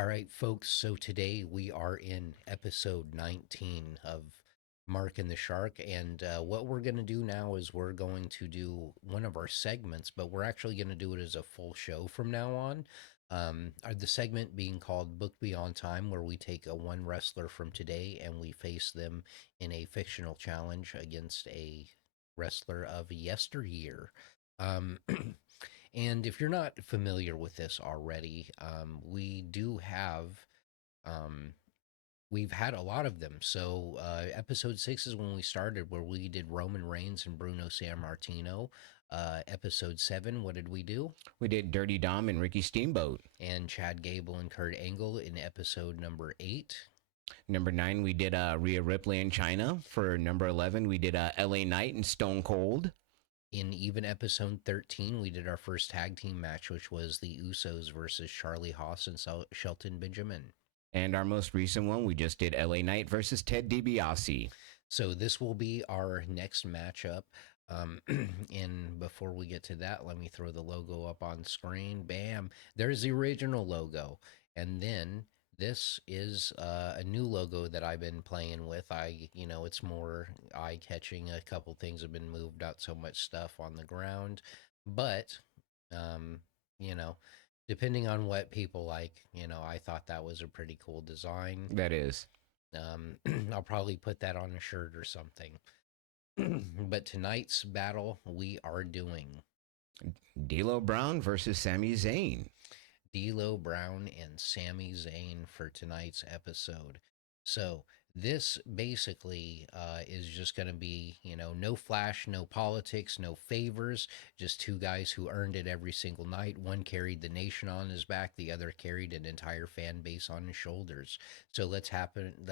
All right, folks. So today we are in episode 19 of Mark and the Shark. And what we're going to do now is we're going to do one of our segments, but we're actually going to do it as a full show from now on. The segment being called Book Beyond Time, where we take a one wrestler from today and we face them in a fictional challenge against a wrestler of yesteryear. Um, And if you're not familiar with this already, we do have, um, we've had a lot of them. So, episode 6 is when we started, where we did Roman Reigns and Bruno Sammartino. Episode 7, what did we do? We did Dirty Dom and Ricky Steamboat. And Chad Gable and Kurt Angle in episode number 8. Number 9, we did Rhea Ripley in China. For number 11, we did LA Knight and Stone Cold. In even episode 13, we did our first tag team match, which was the Usos versus Charlie Haas and Shelton Benjamin. And our most recent one, we just did LA Knight versus Ted DiBiase. So this will be our next matchup. And before we get to that, let me throw the logo up on screen. Bam. There's the original logo. And then this is a new logo that I've been playing with. It's more eye catching. A couple things have been moved out, so much stuff on the ground. But, um, you know, depending on what people like, I thought that was a pretty cool design. That is. I'll probably put that on a shirt or something. But tonight's battle we are doing D'Lo Brown versus Sami Zayn. D'Lo Brown and Sami Zayn for tonight's episode. So this basically is just going to be, no flash, no politics, no favors, just two guys who earned it every single night. One carried the nation on his back, the other carried an entire fan base on his shoulders. So let's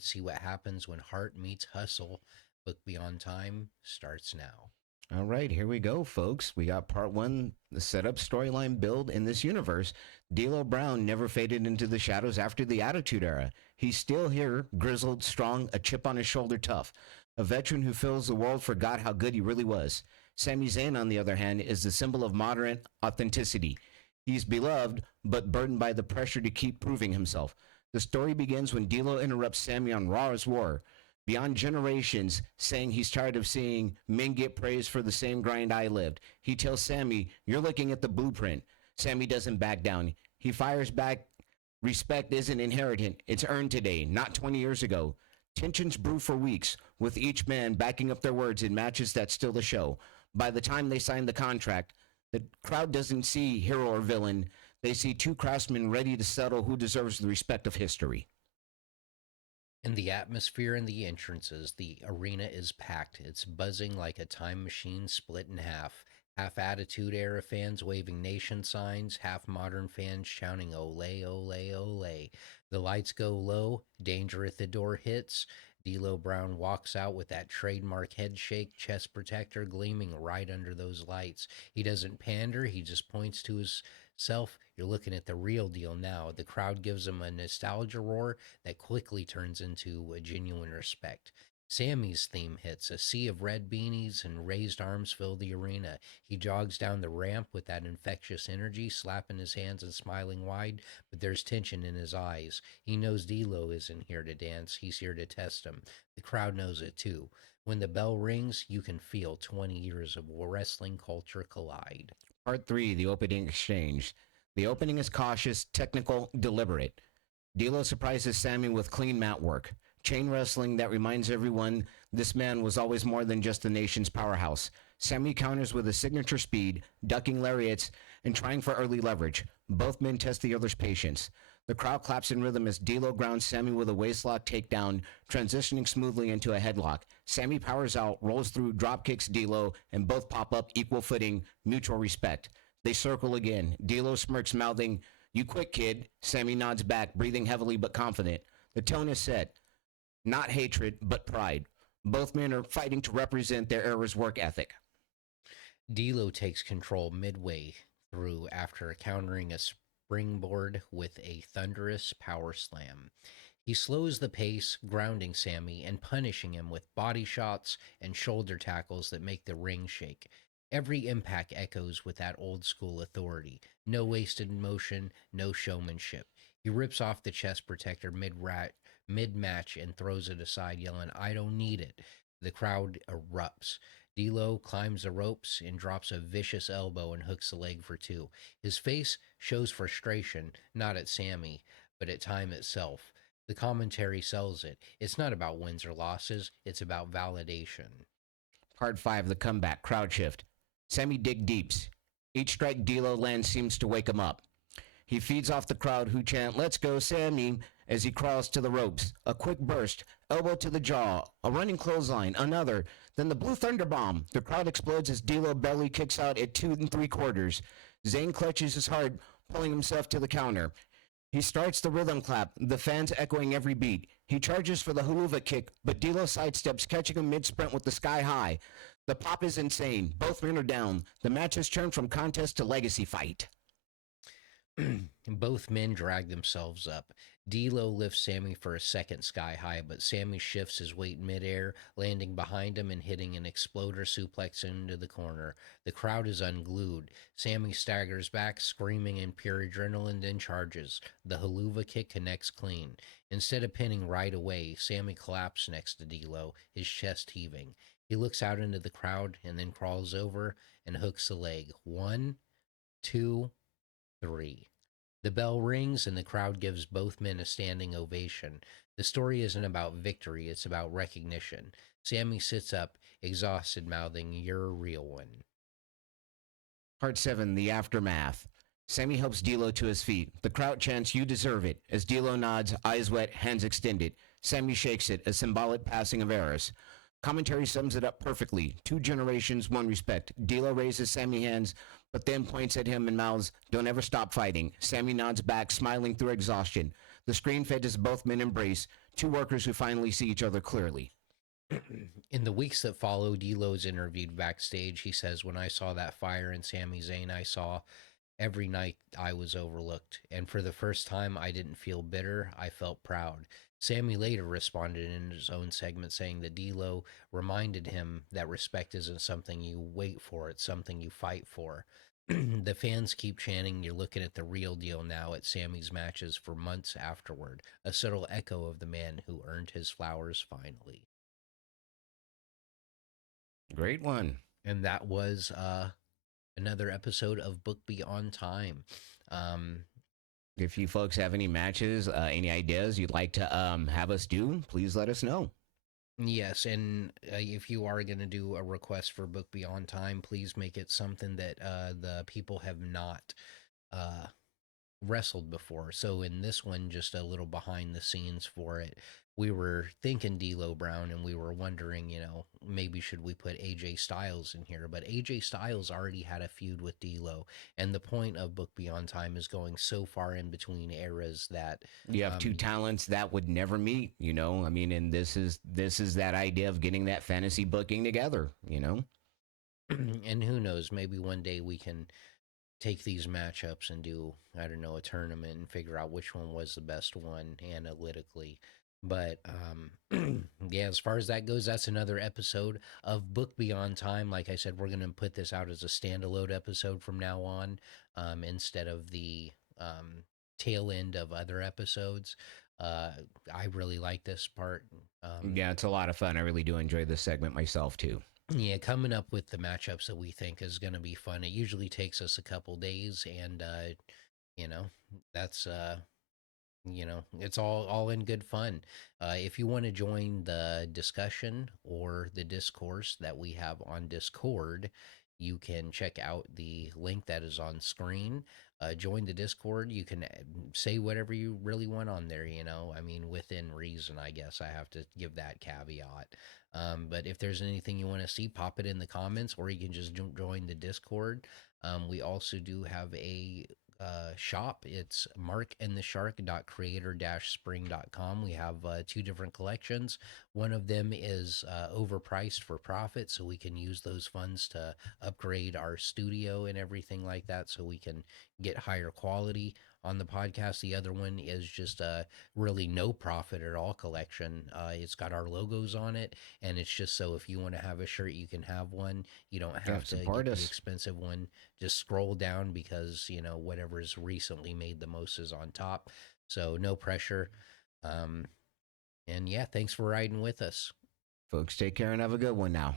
see what happens when heart meets hustle. Book Beyond Time starts now. All right, here we go, folks. We got part 1, the setup storyline build in this universe. D'Lo Brown never faded into the shadows after the Attitude Era. He's still here, grizzled, strong, a chip on his shoulder tough. A veteran who feels the world forgot how good he really was. Sami Zayn, on the other hand, is the symbol of modern authenticity. He's beloved, but burdened by the pressure to keep proving himself. The story begins when D'Lo interrupts Sami on Raw's War. Beyond generations, saying he's tired of seeing men get praised for the same grind I lived. He tells Sami, "You're looking at the blueprint." Sami doesn't back down. He fires back, "Respect isn't inherited. It's earned today, not 20 years ago." Tensions brew for weeks, with each man backing up their words in matches that steal the show. By the time they sign the contract, the crowd doesn't see hero or villain. They see two craftsmen ready to settle who deserves the respect of history. In the atmosphere and the entrances, the arena is packed. It's buzzing like a time machine split in half. Half Attitude Era fans waving nation signs, half modern fans shouting ole, ole, ole. The lights go low, danger at the door hits. D'Lo Brown walks out with that trademark head shake, chest protector gleaming right under those lights. He doesn't pander, he just points to himself. You're looking at the real deal now. The crowd gives him a nostalgia roar that quickly turns into a genuine respect. Sammy's theme hits. A sea of red beanies and raised arms fill the arena. He jogs down the ramp with that infectious energy, slapping his hands and smiling wide, but there's tension in his eyes. He knows D'Lo isn't here to dance. He's here to test him. The crowd knows it too. When the bell rings, you can feel 20 years of wrestling culture collide. Part 3, the opening exchange. The opening is cautious, technical, deliberate. D'Lo surprises Sami with clean mat work. Chain wrestling that reminds everyone this man was always more than just the nation's powerhouse. Sami counters with a signature speed, ducking lariats, and trying for early leverage. Both men test the other's patience. The crowd claps in rhythm as D'Lo grounds Sami with a waistlock takedown, transitioning smoothly into a headlock. Sami powers out, rolls through, drop kicks D'Lo, and both pop up equal footing, mutual respect. They circle again. D'Lo smirks, mouthing, "You quit, kid." Sami nods back, breathing heavily but confident. The tone is set. Not hatred, but pride. Both men are fighting to represent their era's work ethic. D'Lo takes control midway through after countering a springboard with a thunderous power slam. He slows the pace, grounding Sami and punishing him with body shots and shoulder tackles that make the ring shake. Every impact echoes with that old school authority. No wasted motion, no showmanship. He rips off the chest protector mid match and throws it aside, yelling, "I don't need it." The crowd erupts. D'Lo climbs the ropes and drops a vicious elbow and hooks the leg for two. His face shows frustration, not at Sammy, but at time itself. The commentary sells it. It's not about wins or losses, it's about validation. Part 5, the comeback, crowd shift. Sammy dig deeps. Each strike D'Lo lands seems to wake him up. He feeds off the crowd who chant, "Let's go, Sammy," as he crawls to the ropes. A quick burst, elbow to the jaw, a running clothesline, another, then the blue thunder bomb. The crowd explodes as D'Lo belly kicks out at 2 3/4. Zayn clutches his heart, pulling himself to the counter. He starts the rhythm clap, the fans echoing every beat. He charges for the haluva kick, but D'Lo sidesteps, catching him mid-sprint with the sky high. The pop is insane. Both men are down. The match has turned from contest to legacy fight. Both men drag themselves up. D'Lo lifts Sammy for a second sky high, but Sammy shifts his weight midair, landing behind him and hitting an exploder suplex into the corner. The crowd is unglued. Sammy staggers back, screaming in pure adrenaline, then charges. The haluva kick connects clean. Instead of pinning right away, Sammy collapses next to D'Lo, his chest heaving. He looks out into the crowd and then crawls over and hooks the leg. One, two, three. The bell rings and the crowd gives both men a standing ovation. The story isn't about victory, it's about recognition. Sammy sits up, exhausted, mouthing, "You're a real one." Part 7, the aftermath. Sammy helps D'Lo to his feet. The crowd chants, "You deserve it," as D'Lo nods, eyes wet, hands extended. Sammy shakes it, a symbolic passing of Eris. Commentary sums it up perfectly. 2 generations, one respect. D'Lo raises Sammy's hands, but then points at him and mouths, "Don't ever stop fighting." Sammy nods back, smiling through exhaustion. The screen fade as both men embrace, two workers who finally see each other clearly. In the weeks that follow, D'Lo is interviewed backstage. He says, "When I saw that fire in Sami Zayn, I saw every night I was overlooked. And for the first time, I didn't feel bitter. I felt proud." Sammy later responded in his own segment saying that D'Lo reminded him that respect isn't something you wait for, it's something you fight for. The fans keep chanting, "You're looking at the real deal now" at Sammy's matches for months afterward, a subtle echo of the man who earned his flowers finally. Great one. And that was another episode of Book Beyond Time. Um, If you folks have any matches, any ideas you'd like to have us do, please let us know. yes, and if you are going to do a request for Book Beyond Time, please make it something that the people have not uh, wrestled before. So in this one, just a little behind the scenes for it. We were thinking D'Lo Brown, and we were wondering, maybe should we put AJ Styles in here? But AJ Styles already had a feud with D'Lo, and the point of Book Beyond Time is going so far in between eras that You have two um, talents that would never meet, you know. I mean, and this is that idea of getting that fantasy booking together, you know. and who knows, maybe one day we can take these matchups and do, I don't know, a tournament and figure out which one was the best one analytically. But yeah, as far as that goes, that's another episode of Book Beyond Time. Like I said, we're going to put this out as a standalone episode from now on, instead of the tail end of other episodes. uh, I really like this part. Yeah, it's a lot of fun. I really do enjoy this segment myself too. Yeah, coming up with the matchups that we think is going to be fun. It usually takes us a couple days, and you know, that's it's all in good fun. If you want to join the discussion or the discourse that we have on Discord, you can check out the link that is on screen. Join the Discord. You can say whatever you really want on there. I mean, within reason, I guess I have to give that caveat. But if there's anything you want to see, pop it in the comments, or you can just join the Discord. We also do have a shop. It's markandtheshark.creator-spring.com. We have two different collections. One of them is overpriced for profit, so we can use those funds to upgrade our studio and everything like that, so we can get higher quality on the podcast. The other one is just a really no profit at all collection. It's got our logos on it, and it's just so if you want to have a shirt, you can have one. You don't Yeah, have to support get the us. expensive one. Just scroll down because whatever's recently made the most is on top. So no pressure. Um, and yeah, thanks for riding with us. Folks, take care and have a good one now.